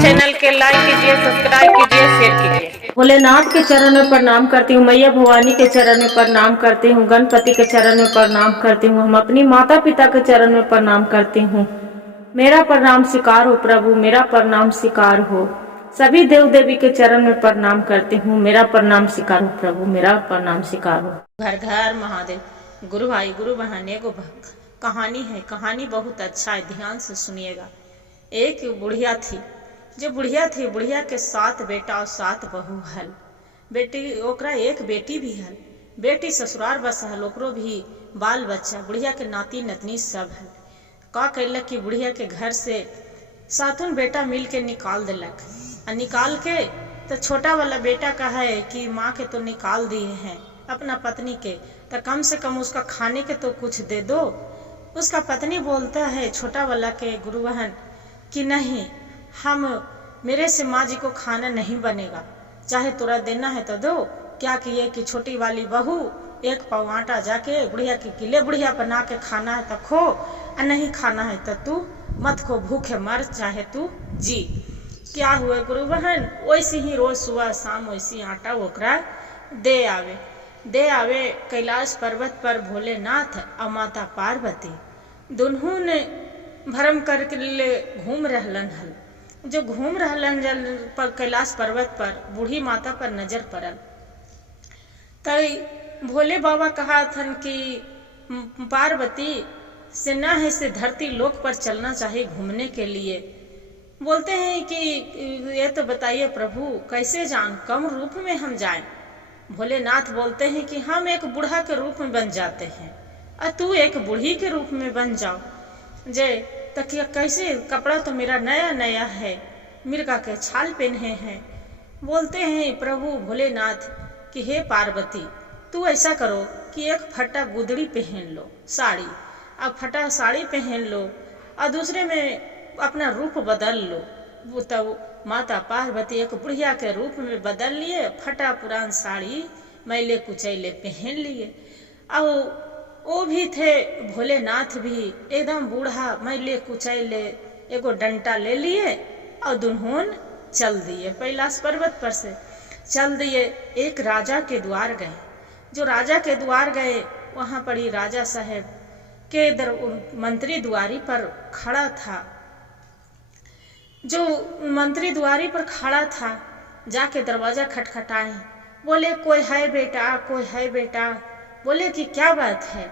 Channel के like कीजिए, subscribe कीजिए, शेयर कीजिए। भोलेनाथ के चरण में प्रणाम करती हूँ, मैया भवानी के चरण में प्रणाम करती हूँ, गणपति के चरण में प्रणाम करती हूँ, हम अपनी माता पिता के चरण में प्रणाम करती हूँ। मेरा प्रणाम स्वीकार हो प्रभु, मेरा प्रणाम स्वीकार हो। सभी देव देवी के चरण में प्रणाम करती हूँ, मेरा प्रणाम स्वीकार हो प्रभु, मेरा प्रणाम स्वीकार हो। घर घर महादेव। गुरु भाई गुरु बहन एगो कहानी है। कहानी बहुत अच्छा है, ध्यान से सुनिएगा। एक बुढ़िया थी। जो बुढ़िया थी, बुढ़िया के 7 बेटा और 7 बहू हल। बेटी ओकरा एक बेटी भी हल। बेटी ससुराल बस हल, ओकरो भी बाल बच्चा, बुढ़िया के नाती नतनी सब हल। का कैलक कि बुढ़िया के घर से 7 बेटा मिल के निकाल दिलक। निकाल के तो छोटा वाला बेटा कहा है कि माँ के तो निकाल दिए हैं अपना पत्नी के, तो कम से कम उसका खाने के तो कुछ दे दो। उसका पत्नी बोलता है छोटा वाला के गुरु बहन कि नहीं, हम मेरे से माँ जी को खाना नहीं बनेगा, चाहे तुरा देना है तो दो। क्या किए कि छोटी वाली बहू एक पाव आटा जाके बुढ़िया के किले, बुढ़िया बना के खाना है तो खो, और नहीं खाना है तो तू मत खो, भूखे मर चाहे तू जी। क्या हुआ गुरु बहन, वैसे ही रोज सुबह शाम वैसी आटा ओकरा दे आवे कैलाश पर्वत पर भोलेनाथ और माता पार्वती दुनू ने भरम करके ले घूम रहलन हल। जो घूम रहलन जल पर कैलाश पर्वत पर बूढ़ी माता पर नजर पड़ल। तई भोले बाबा कहा थन कि पार्वती से न है से धरती लोक पर चलना चाहिए घूमने के लिए। बोलते हैं कि ये तो बताइए प्रभु कैसे जान, कम रूप में हम जाएं। भोलेनाथ बोलते हैं कि हम एक बूढ़ा के रूप में बन जाते हैं और तू एक बूढ़ी के रूप में बन जाओ। जय तकिया कैसे, कपड़ा तो मेरा नया नया है, मिर्गा के छाल पहने हैं। बोलते हैं प्रभु भोलेनाथ कि हे पार्वती तू ऐसा करो कि एक फटा गुदड़ी पहन लो, साड़ी, अब फटा साड़ी पहन लो और दूसरे में अपना रूप बदल लो। वो तब माता पार्वती एक बुढ़िया के रूप में बदल लिए, फटा पुरान साड़ी मैले कुचैले पहन लिए। और वो भी थे भोलेनाथ भी एकदम बूढ़ा मैले कुचैले एगो डंटा ले लिए और दुन्हों चल दिए, कैलाश पर्वत पर से चल दिए। एक राजा के द्वार गए। जो राजा के द्वार गए वहां पर ही राजा साहब के मंत्री द्वारी पर खड़ा था। जो मंत्री द्वारी पर खड़ा था जाके दरवाजा खटखटाए, बोले कोई है बेटा, कोई है बेटा। बोले कि क्या बात है,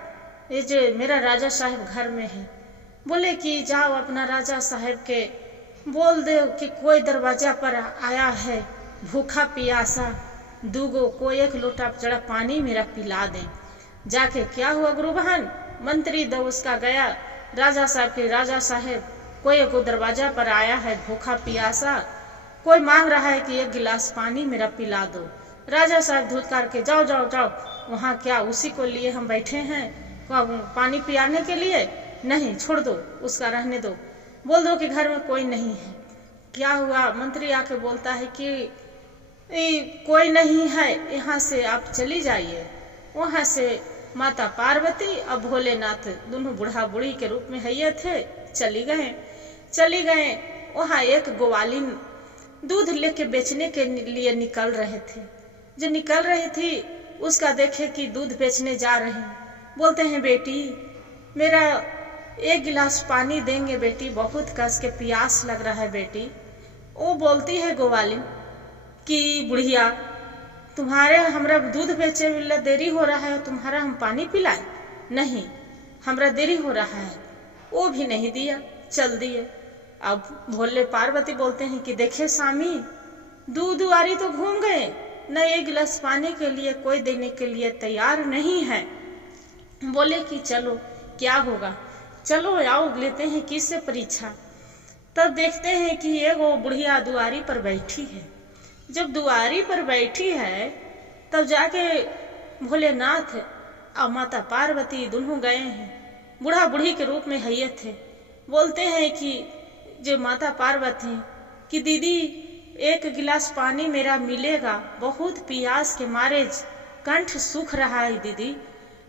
ये जो मेरा राजा साहब घर में है। बोले कि जाओ अपना राजा साहब के बोल दो कि कोई दरवाजा पर आया है भूखा प्यासा, दूगो कोई एक लोटा जड़ा पानी मेरा पिला दे। जाके क्या हुआ गुरु बहन, मंत्री दो उसका गया राजा साहब के, राजा साहब कोई एक दरवाजा पर आया है भूखा प्यासा, कोई मांग रहा है कि 1 गिलास पानी मेरा पिला दो। राजा साहब धुतकार के जाओ जाओ जाओ, वहाँ क्या उसी को लिए हम बैठे हैं पानी पियाने के लिए? नहीं, छोड़ दो, उसका रहने दो, बोल दो कि घर में कोई नहीं है। क्या हुआ, मंत्री आके बोलता है कि कोई नहीं है, यहाँ से आप चली जाइए। वहाँ से माता पार्वती और भोलेनाथ दोनों बूढ़ा बूढ़ी के रूप में है थे, चली गए। वहाँ एक ग्वालिन दूध लेके बेचने के लिए निकल रहे थे। जो निकल रही थी उसका देखे कि दूध बेचने जा रहे हैं। बोलते हैं बेटी मेरा 1 गिलास पानी देंगे बेटी, बहुत कस के प्यास लग रहा है बेटी। वो बोलती है ग्वालिन कि बुढ़िया तुम्हारे हमरा दूध बेचे में देरी हो रहा है, तुम्हारा हम पानी पिलाए? नहीं, हमरा देरी हो रहा है। वो भी नहीं दिया, चल दिए। अब भोले पार्वती बोलते हैं कि देखे स्वामी दुआरी तो घूम गए, न 1 गिलास पानी के लिए कोई देने के लिए तैयार नहीं है। बोले कि चलो क्या होगा, चलो आओ लेते हैं किससे परीक्षा। तब देखते हैं कि ये वो बुढ़िया दुआरी पर बैठी है। जब दुआरी पर बैठी है तब जाके भोलेनाथ और माता पार्वती दोनों गए हैं, बूढ़ा बूढ़ी के रूप में है थे। बोलते हैं कि जो माता पार्वती कि दीदी 1 गिलास पानी मेरा मिलेगा, बहुत प्यास के मारे कंठ सूख रहा है दीदी।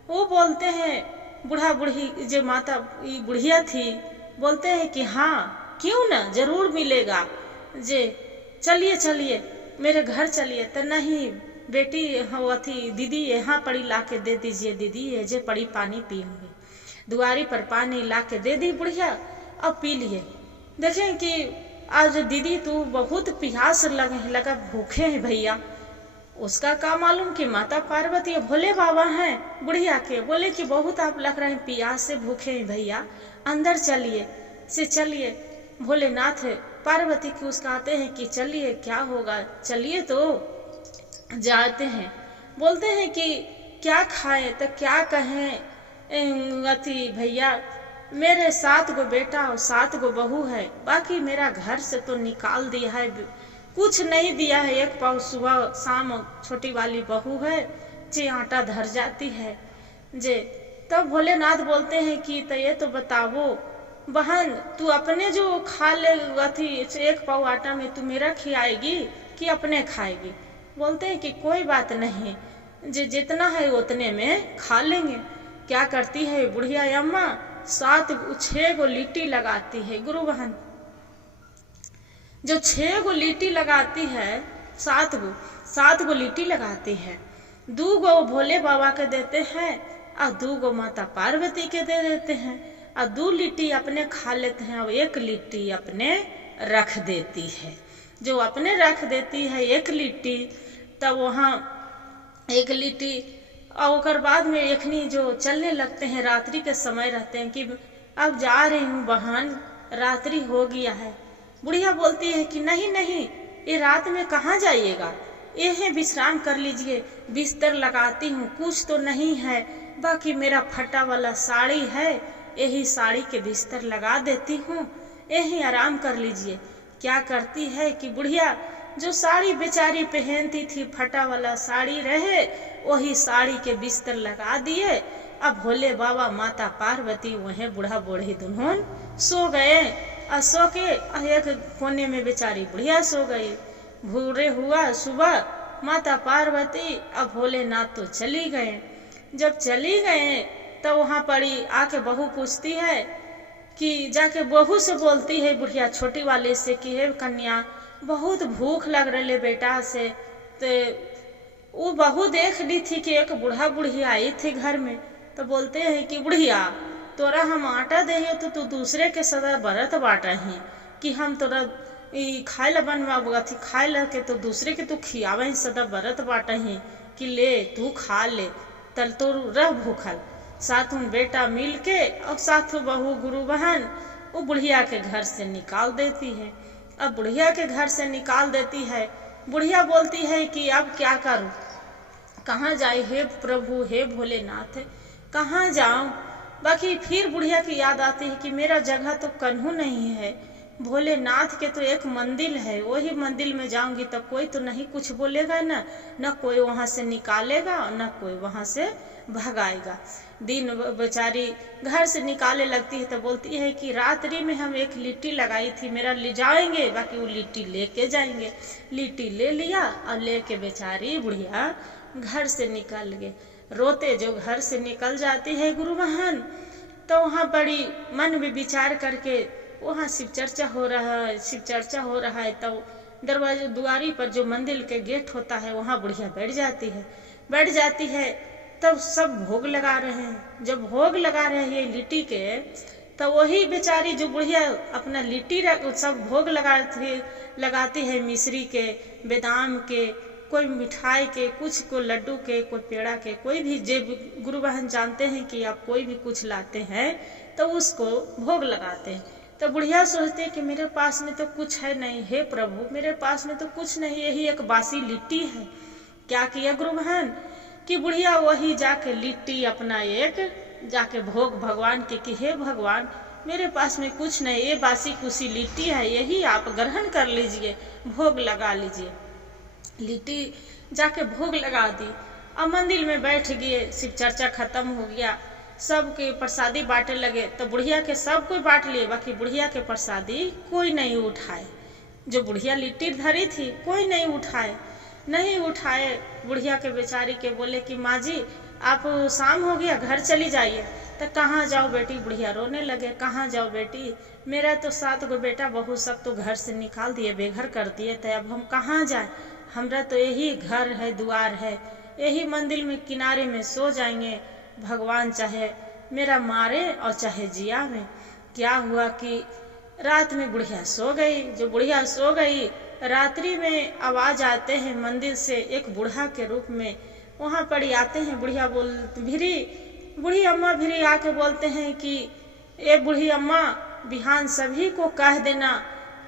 वो बोलते हैं बूढ़ा बूढ़ी जो माता बुढ़िया थी बोलते हैं कि हाँ क्यों ना, जरूर मिलेगा, जे चलिए चलिए मेरे घर चलिए। तो नहीं बेटी हो थी दीदी यहाँ पड़ी ला के दे दीजिए, दीदी ये जे पड़ी पानी पियेंगे। दुआरी पर पानी ला के दे दी बुढ़िया, अब पी लिए। देखें कि आज दीदी तू बहुत प्यास लगा भूखे हैं भैया। उसका क्या मालूम कि माता पार्वती भोले बाबा हैं बुढ़िया के। बोले कि बहुत आप लग रहे हैं प्यास से भूखे हैं भैया, अंदर चलिए से चलिए। भोलेनाथ पार्वती की उसका आते हैं कि चलिए क्या होगा, चलिए तो जाते हैं। बोलते हैं कि क्या खाएं तो क्या कहें अति भैया, मेरे 7 गो बेटा और 7 गो बहू है, बाकी मेरा घर से तो निकाल दिया है, कुछ नहीं दिया है। एक पाव सुबह शाम छोटी वाली बहू है जे आटा धर जाती है जे। तब भोलेनाथ बोलते हैं कि तो ये तो बताओ बहन, तू अपने जो खा ले अथी 1 पाव आटा में तू मेरा खिलाएगी कि अपने खाएगी। बोलते हैं कि कोई बात नहीं, जे जितना है उतने में खा लेंगे। क्या करती है बुढ़िया अम्मा, 6 गो लिट्टी लगाती है गुरु बहन। जो 6 गो लिट्टी लगाती है, 7 गो लिट्टी लगाती है। 2 गो भोले बाबा के देते हैं और 2 गो माता पार्वती के दे देते हैं, और 2 लिट्टी अपने खा लेते हैं और 1 लिट्टी अपने रख देती है। जो अपने रख देती है 1 लिट्टी, तब वहाँ 1 लिट्टी और बाद में एखनी जो चलने लगते हैं, रात्रि के समय रहते हैं कि अब जा रही हूँ बहन, रात्रि हो गया है। बुढ़िया बोलती है कि नहीं नहीं, ये रात में कहाँ जाइएगा, यही विश्राम कर लीजिए, बिस्तर लगाती हूँ, कुछ तो नहीं है, बाकी मेरा फटा वाला साड़ी है, यही साड़ी के बिस्तर लगा देती हूँ, यही आराम कर लीजिए। क्या करती है कि बुढ़िया जो साड़ी बेचारी पहनती थी, फटा वाला साड़ी रहे, वही साड़ी के बिस्तर लगा दिए। अब भोले बाबा माता पार्वती वहीं बूढ़ा बूढ़ी दोनों सो गए, और सो के एक कोने में बेचारी बुढ़िया सो गई। भूरे हुआ सुबह, माता पार्वती अब भोलेनाथ तो चली गए। जब चली गए तो वहाँ पड़ी आके बहू पूछती है कि जाके बहू से बोलती है बुढ़िया छोटी वाले से कि हे कन्या, बहुत भूख लग रही बेटा से। तो वो बहू देख ली थी कि एक बूढ़ा बुढ़िया आई थी घर में, तो बोलते हैं कि बुढ़िया तोरा हम आटा दे तो तू दूसरे के सदा बरत बाटा ही कि हम तोरा खाए ला बनवा थी, खाए ला के तो दूसरे के तू खियावे सदा बरत बाटा ही कि ले तू खा ले, तल तो रह भूखल। साथों बेटा मिल के और साथों बहू गुरु बहन वो बुढ़िया के घर से निकाल देती है। अब बुढ़िया के घर से निकाल देती है, बुढ़िया बोलती है कि अब क्या करूं, कहाँ जाए हे प्रभु, हे भोलेनाथ, कहाँ जाऊं। बाकी फिर बुढ़िया की याद आती है कि मेरा जगह तो कन्हू नहीं है, भोलेनाथ के तो एक मंदिर है, वही मंदिर में जाऊंगी तो कोई तो नहीं कुछ बोलेगा, न कोई वहां से निकालेगा न कोई वहां से भगाएगा। दिन बेचारी घर से निकाले लगती है तो बोलती है कि रात्रि में हम 1 लिट्टी लगाई थी, मेरा ले जाएंगे, बाकी वो लिट्टी लेके जाएंगे। लिट्टी ले लिया और लेके बेचारी बुढ़िया घर से निकल गए। रोते जो घर से निकल जाती है गुरु बहन, तो वहाँ बड़ी मन में विचार करके वहाँ शिव चर्चा हो रहा है। तो दरवाजे दुआरी पर जो मंदिर के गेट होता है वहाँ बुढ़िया बैठ जाती है। तब सब भोग लगा रहे हैं, जब भोग लगा रहे हैं लिट्टी के, तो वही बेचारी जो बुढ़िया अपना लिट्टी सब भोग लगाती है, मिश्री के, बादाम के, कोई मिठाई के, कुछ को लड्डू के, कोई पेड़ा के, कोई भी जे गुरु बहन जानते हैं कि आप कोई भी कुछ लाते हैं तो उसको भोग लगाते हैं। तो बुढ़िया सोचते हैं कि मेरे पास में तो कुछ है नहीं, हे प्रभु मेरे पास में तो कुछ नहीं, यही एक बासी लिट्टी है। क्या किया गुरु बहन कि बुढ़िया वही जाके लिट्टी अपना एक जाके भोग भगवान के कि हे भगवान मेरे पास में कुछ नहीं, ये बासी कुसी लिट्टी है, यही आप ग्रहण कर लीजिए, भोग लगा लीजिए। लिट्टी जाके भोग लगा दी, अब मंदिर में बैठ गए, शिव चर्चा खत्म हो गया, सबके प्रसादी बांटे लगे। तो बुढ़िया के सब कोई बांट लिए, बाकी बुढ़िया के प्रसादी कोई नहीं उठाए। जो बुढ़िया लिट्टी धरी थी कोई नहीं उठाए। बुढ़िया के बेचारी के बोले कि माँ जी आप शाम हो गया, घर चली जाइए। तो कहाँ जाओ बेटी, बुढ़िया रोने लगे, कहाँ जाओ बेटी, मेरा तो 7 गो बेटा बहू सब तो घर से निकाल दिए, बेघर कर दिए, तो अब हम कहाँ जाए? हमरा तो यही घर है, द्वार है, यही मंदिर में किनारे में सो जाएंगे। भगवान चाहे मेरा मारे और चाहे जिया में। क्या हुआ कि रात में बुढ़िया सो गई। जो बुढ़िया सो गई, रात्रि में आवाज आते हैं मंदिर से, एक बूढ़ा के रूप में वहाँ पर आते हैं। बुढ़िया बूढ़ी अम्मा भिरी आके बोलते हैं कि ये बूढ़ी अम्मा, बिहान सभी को कह देना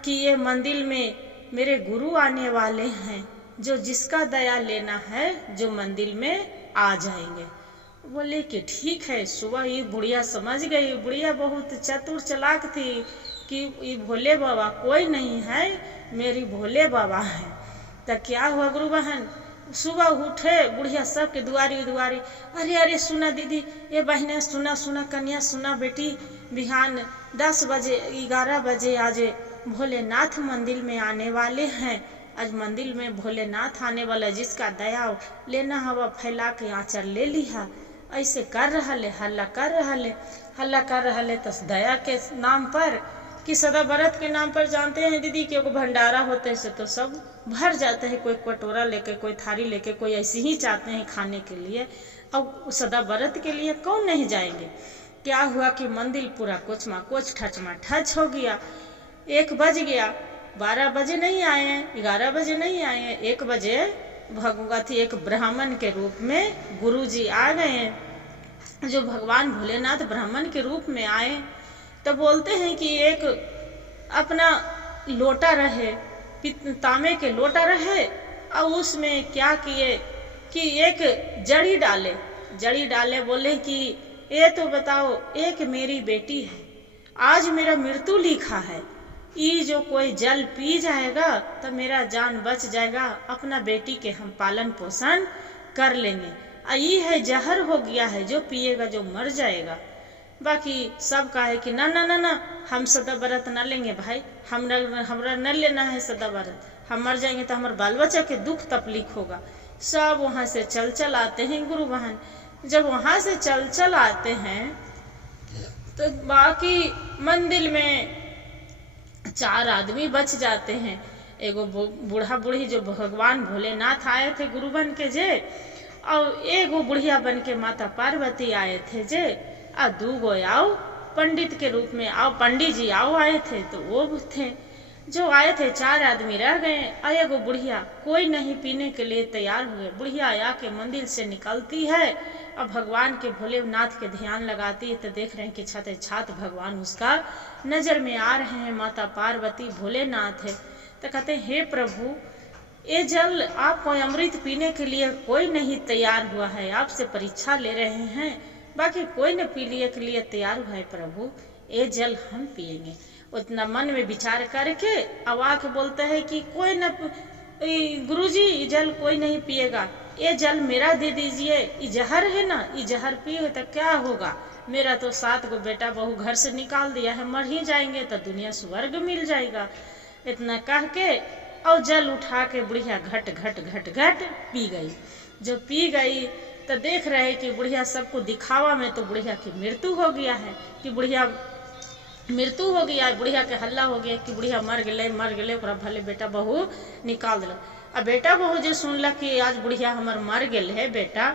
कि ये मंदिर में मेरे गुरु आने वाले हैं, जो जिसका दया लेना है जो मंदिर में आ जाएंगे। बोले कि ठीक है। सुबह ये बुढ़िया समझ गई, बुढ़िया बहुत चतुर चालाक थी कि ये भोले बाबा कोई नहीं है, मेरी भोले बाबा है। तो क्या हुआ गुरु बहन, सुबह उठे बुढ़िया सबके दुआरी, अरे अरे सुना दीदी, ये बहने सुना, कन्या सुना बेटी, बिहान 10 बजे 11 बजे आज भोलेनाथ मंदिर में आने वाले हैं। आज मंदिर में भोलेनाथ आने वाला, जिसका दया लेना हवा फैला के आंचर ले लिया। ऐसे कर रहले, हल्ला कर रहले तो दया के नाम पर कि सदा व्रत के नाम पर जानते हैं दीदी कि एगो भंडारा होते से तो सब भर जाते हैं, कोई कटोरा लेके, कोई थारी लेके, कोई ऐसे ही चाहते हैं खाने के लिए। अब सदा व्रत के लिए कौन नहीं जाएंगे। क्या हुआ कि मंदिर पूरा कोच ठच हो गया। 1 बज गया, 12 बजे नहीं आए, 11 बजे नहीं आए, 1 बजे भगवती एक ब्राह्मण के रूप में गुरुजी आ गए। जो भगवान भोलेनाथ ब्राह्मण के रूप में आए तो बोलते हैं कि एक अपना लोटा रहे, तांबे के लोटा रहे, और उसमें क्या किए कि एक जड़ी डाले। बोले कि ये तो बताओ, एक मेरी बेटी है, आज मेरा मृत्यु लिखा है, ये जो कोई जल पी जाएगा तो मेरा जान बच जाएगा, अपना बेटी के हम पालन पोषण कर लेंगे। ये है जहर हो गया है, जो पिएगा जो मर जाएगा। बाकी सब का है कि ना, हम सदा व्रत न लेंगे भाई, हमरा न लेना है सदा व्रत, हम मर जाएंगे तो हमारे बाल बच्चा के दुख तकलीफ होगा। सब वहाँ से चल आते हैं गुरु बहन। जब वहाँ से चल आते हैं तो बाकी मंदिर में 4 आदमी बच जाते हैं। एगो बूढ़ा बूढ़ी जो भगवान भोलेनाथ आए थे गुरु बन के जे, और एगो बुढ़िया बन के माता पार्वती आए थे जे, और 2 गो आओ पंडित के रूप में पंडित जी आए थे, तो वो थे जो आए थे। 4 आदमी रह गए और एगो बुढ़िया, कोई नहीं पीने के लिए तैयार हुए। बुढ़िया आके मंदिर से निकलती है और भगवान के भोलेनाथ के ध्यान लगाती है, तो देख रहे हैं कि छात भगवान उसका नजर में आ रहे हैं, माता पार्वती भोलेनाथ है। तो कहते हैं हे प्रभु, ये जल आपको अमृत पीने के लिए कोई नहीं तैयार हुआ है, आपसे परीक्षा ले रहे हैं, बाकी कोई न पीने के लिए तैयार हुआ है प्रभु, ये जल हम पिएंगे। उतना मन में विचार करके आवाज बोलते हैं कि कोई न, गुरुजी ये जल कोई नहीं पिएगा, ये जल मेरा दे दीजिए, ये जहर है ना, ये जहर पिए तो क्या होगा, मेरा तो 7 गो बेटा बहू घर से निकाल दिया है, मर ही जाएंगे तो दुनिया स्वर्ग मिल जाएगा। इतना कह के और जल उठा के बुढ़िया घट पी गई। जो पी गई तो देख रहे कि बुढ़िया सबको दिखावा में तो बुढ़िया की मृत्यु हो गया है, कि बुढ़िया मृत्यु हो गया, बुढ़िया के हल्ला हो गया कि बुढ़िया मर गए, ओकरा भले बेटा बहू निकाल दिल। अब बेटा बहू जो सुनलक कि आज बुढ़िया हमार मर गए है बेटा,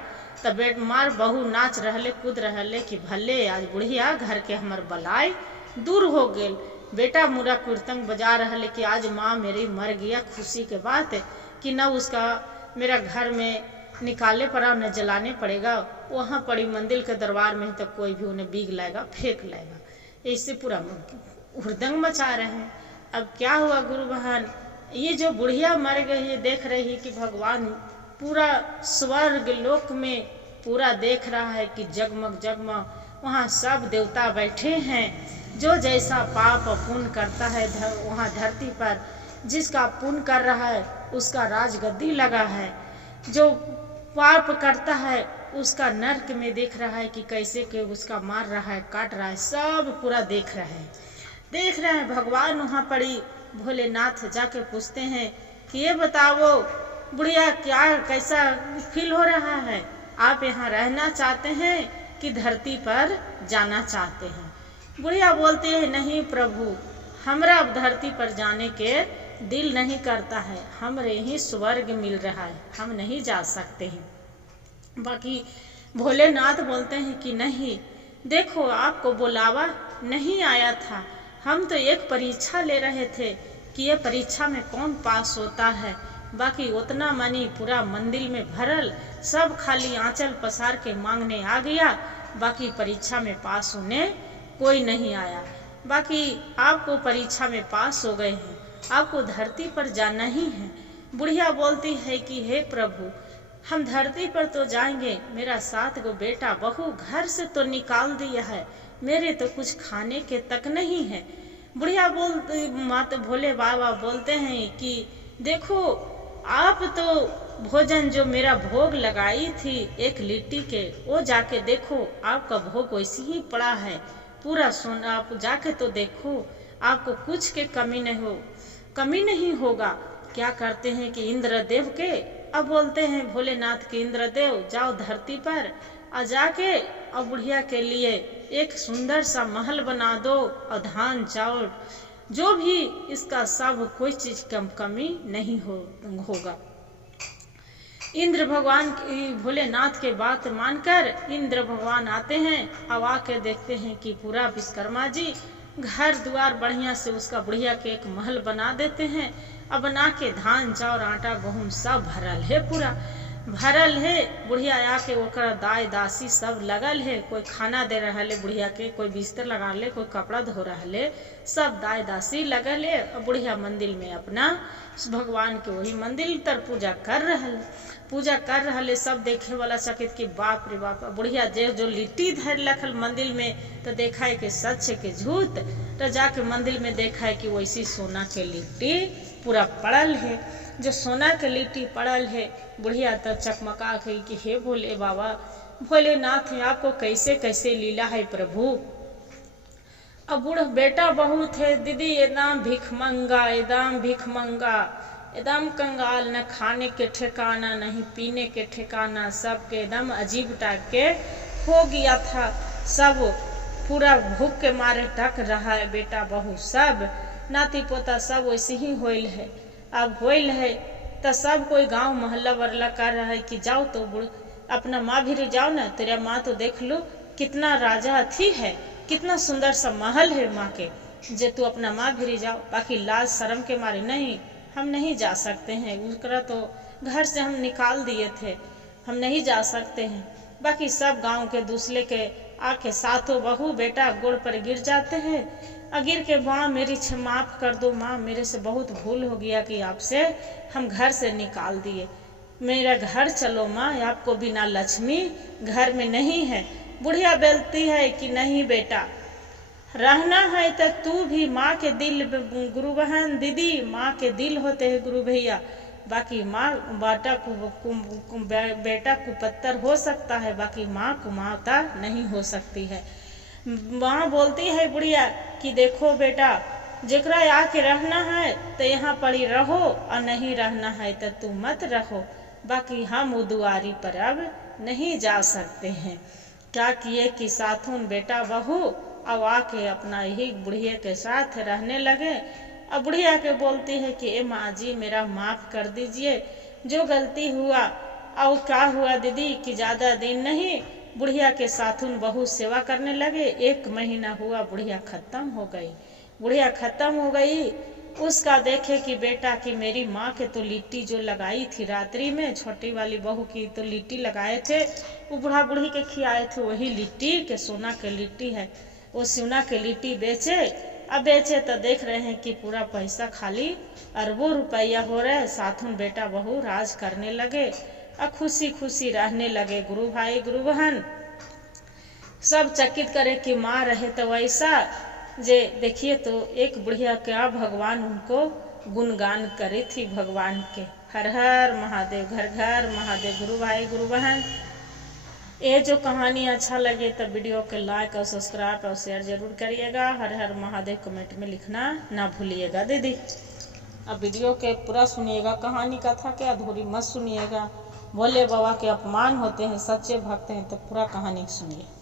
तब मार बहू नाच रहले कूद रहले कि भले आज बुढ़िया घर के हमार बलाई दूर हो गेल। बेटा मुरा कीर्तन बजा रहले कि आज माँ मेरी मर गया, खुशी के बात है कि न उसका मेरा घर में निकाले पड़ा न जलाने पड़ेगा, वहाँ पड़ी मंदिर के दरबार में तो कोई भी उन्हें बीग लाएगा फेंक लाएगा। इससे पूरा हुड़दंग मचा रहे हैं। अब क्या हुआ गुरु बहन, ये जो बुढ़िया मर गई है देख रही कि भगवान पूरा स्वर्ग लोक में पूरा देख रहा है कि जगमग वहाँ सब देवता बैठे हैं। जो जैसा पाप पुण्य करता है वहाँ धरती पर, जिसका पुण्य कर रहा है उसका राजगद्दी लगा है, जो पाप करता है उसका नरक में देख रहा है कि कैसे के उसका मार रहा है, काट रहा है, सब पूरा देख रहे हैं। भगवान वहाँ पड़ी भोलेनाथ जाके पूछते हैं कि ये बताओ बुढ़िया क्या कैसा फील हो रहा है, आप यहाँ रहना चाहते हैं कि धरती पर जाना चाहते हैं। बुढ़िया बोलती है, नहीं प्रभु, हमरा अब धरती पर जाने के दिल नहीं करता है, हमरे ही स्वर्ग मिल रहा है, हम नहीं जा सकते हैं। बाकी भोलेनाथ बोलते हैं कि नहीं, देखो आपको बुलावा नहीं आया था, हम तो एक परीक्षा ले रहे थे कि ये परीक्षा में कौन पास होता है। बाकी उतना मनी पूरा मंदिर में भरल, सब खाली आंचल पसार के मांगने आ गया, बाकी परीक्षा में पास होने कोई नहीं आया। बाकी आपको परीक्षा में पास हो गए हैं, आपको धरती पर जाना ही है। बुढ़िया बोलती है कि हे प्रभु, हम धरती पर तो जाएंगे, मेरा 7 गो बेटा बहू घर से तो निकाल दिया है, मेरे तो कुछ खाने के तक नहीं है। बुढ़िया माता भोले बाबा बोलते हैं कि देखो, आप तो भोजन जो मेरा भोग लगाई थी 1 लिट्टी के, वो जाके देखो, आपका भोग वैसे ही पड़ा है, पूरा सोना। आप जाके तो देखो, आपको कुछ के कमी नहीं होगा। क्या करते हैं कि इंद्रदेव के अब बोलते हैं भोलेनाथ के, इंद्रदेव जाओ धरती पर और जाके और बुढ़िया के लिए एक सुंदर सा महल बना दो, और धान चावल जो भी इसका सब कोई चीज कमी नहीं होगा। इंद्र भगवान भोलेनाथ के बात मानकर इंद्र भगवान आते हैं, अब आके देखते हैं कि पूरा विश्वकर्मा जी घर द्वार बढ़िया से उसका बुढ़िया के एक महल बना देते हैं। अब बना के धान चाउर आटा गेहूं सब भरल है, पूरा भरल है। बुढ़िया आके ओकर दाई दासी सब लगल है, कोई खाना दे रहा है बुढ़िया के, कोई बिस्तर लगा ले, कोई कपड़ा धो रहा है, सब दाई दासी लगल है। और बुढ़िया मंदिर में अपना भगवान के वही मंदिर तर पूजा कर रहा है। सब देखे वाला चकित कि बाप रे बाप, बुढ़िया जो लिट्टी धर रखल मंदिर में, तो देखा है कि सच है कि झूठ। तो जाके मंदिर में देखा है कि वैसी सोना के लिट्टी पूरा पड़ल है, जो सोना के लिट्टी पड़ल है। बुढ़िया तब चकमका गई कि हे भोले बाबा, भोलेनाथ है, आपको कैसे कैसे लीला है प्रभु। अब बूढ़ बेटा बहू थे, दीदी एकदम भिखमंगा, एकदम कंगाल, न खाने के ठिकाना नहीं पीने के ठिकाना, सबके एकदम अजीब टाइप के हो गया था। सब पूरा भूख के मारे टक रहा है, बेटा बहू सब, नाती पोता सब वैसे ही होइल है। अब होइल है तो सब कोई गांव मोहल्ला वरला कर रहा है कि जाओ तो अपना माँ भी जाओ ना, तेरा माँ तो देख लो कितना राजा अथी है, कितना सुंदर सा महल है माँ के, जे तू अपना माँ भी जाओ। बाकी लाज शर्म के मारे नहीं, हम नहीं जा सकते हैं, उसका तो घर से हम निकाल दिए थे, हम नहीं जा सकते हैं। बाकी सब गांव के दूसरे के आके साथों बहू बेटा गोड़ पर गिर जाते हैं, गिर के माँ मेरी माफ कर दो, माँ मेरे से बहुत भूल हो गया कि आपसे हम घर से निकाल दिए, मेरा घर चलो माँ, आपको बिना लक्ष्मी घर में नहीं है। बुढ़िया बोलती है कि नहीं बेटा, रहना है तो तू भी माँ के दिल, गुरु बहन दीदी माँ के दिल होते हैं गुरु भैया। बाकी माँ बेटा कुपत्तर हो सकता है, बाकी माँ कुमाता नहीं हो सकती है। माँ बोलती है बुढ़िया कि देखो बेटा, जेकरा आके रहना है तो यहाँ पर ही रहो, और नहीं रहना है तो तू मत रहो। बाकी हम दुआरी पर अब नहीं जा सकते हैं। क्या किए कि साथुन बेटा बहू अब आके अपना यही बुढ़िया के साथ रहने लगे। अब बुढ़िया के बोलती है कि ए माँ जी, मेरा माफ कर दीजिए, जो गलती हुआ। और क्या हुआ दीदी कि ज्यादा दिन नहीं, बुढ़िया के साथुन बहू सेवा करने लगे, 1 महीना हुआ बुढ़िया खत्म हो गई। उसका देखे कि बेटा कि मेरी माँ के तो लिट्टी जो लगाई थी रात्रि में, छोटी वाली बहू की तो लिट्टी लगाए थे, वो बूढ़ा बूढ़ी के खिलाए थे, वही लिट्टी के सोना के लिट्टी है, वो सोना के लिट्टी बेचे। अब बेचे तो देख रहे हैं कि पूरा पैसा खाली अरबों रुपया हो रहा है। साथुन बेटा बहू राज करने लगे और खुशी खुशी रहने लगे। गुरु भाई गुरु बहन सब चकित करे कि माँ रहे तो वैसा। जे देखिए तो एक बुढ़िया क्या भगवान उनको गुणगान करे थी भगवान के। हर हर महादेव, घर घर महादेव। गुरु भाई गुरु बहन, ये जो कहानी अच्छा लगे तो वीडियो के लाइक और सब्सक्राइब और शेयर जरूर करिएगा। हर हर महादेव कमेंट में लिखना ना भूलिएगा दीदी। अब वीडियो के पूरा सुनिएगा, कहानी कथा के अधूरी मत सुनिएगा। भोले बाबा के अपमान होते हैं, सच्चे भक्त हैं तो पूरा कहानी सुनिए।